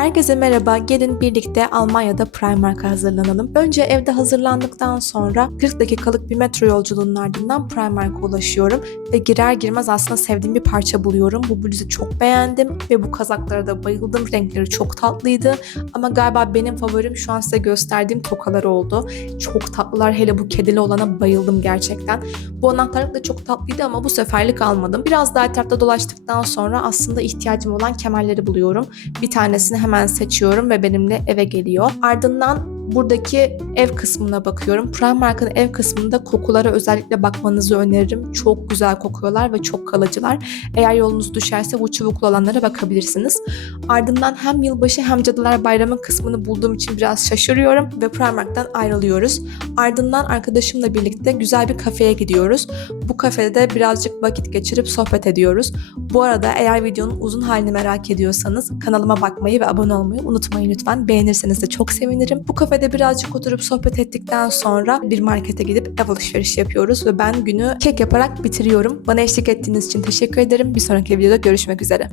Herkese merhaba. Gelin birlikte Almanya'da Primark'a hazırlanalım. Önce evde hazırlandıktan sonra 40 dakikalık bir metro yolculuğunun ardından Primark'a ulaşıyorum ve girer girmez aslında sevdiğim bir parça buluyorum. Bu bluzu çok beğendim ve bu kazaklara da bayıldım. Renkleri çok tatlıydı ama galiba benim favorim şu an size gösterdiğim tokalar oldu. Çok tatlılar. Hele bu kedili olana bayıldım gerçekten. Bu anahtarlık da çok tatlıydı ama bu seferlik almadım. Biraz daha etrafta dolaştıktan sonra aslında ihtiyacım olan kemerleri buluyorum. Bir tanesini hemen seçiyorum ve benimle eve geliyor. Ardından buradaki ev kısmına bakıyorum. Primark'ın ev kısmında kokulara özellikle bakmanızı öneririm. Çok güzel kokuyorlar ve çok kalıcılar. Eğer yolunuz düşerse bu çubuklu olanlara bakabilirsiniz. Ardından hem yılbaşı hem Cadılar Bayramı kısmını bulduğum için biraz şaşırıyorum ve Primark'tan ayrılıyoruz. Ardından arkadaşımla birlikte güzel bir kafeye gidiyoruz. Bu kafede birazcık vakit geçirip sohbet ediyoruz. Bu arada eğer videonun uzun halini merak ediyorsanız kanalıma bakmayı ve abone olmayı unutmayın lütfen. Beğenirseniz de çok sevinirim. Bu kafede birazcık oturup sohbet ettikten sonra bir markete gidip ev alışverişi yapıyoruz ve ben günü kek yaparak bitiriyorum. Bana eşlik ettiğiniz için teşekkür ederim. Bir sonraki videoda görüşmek üzere.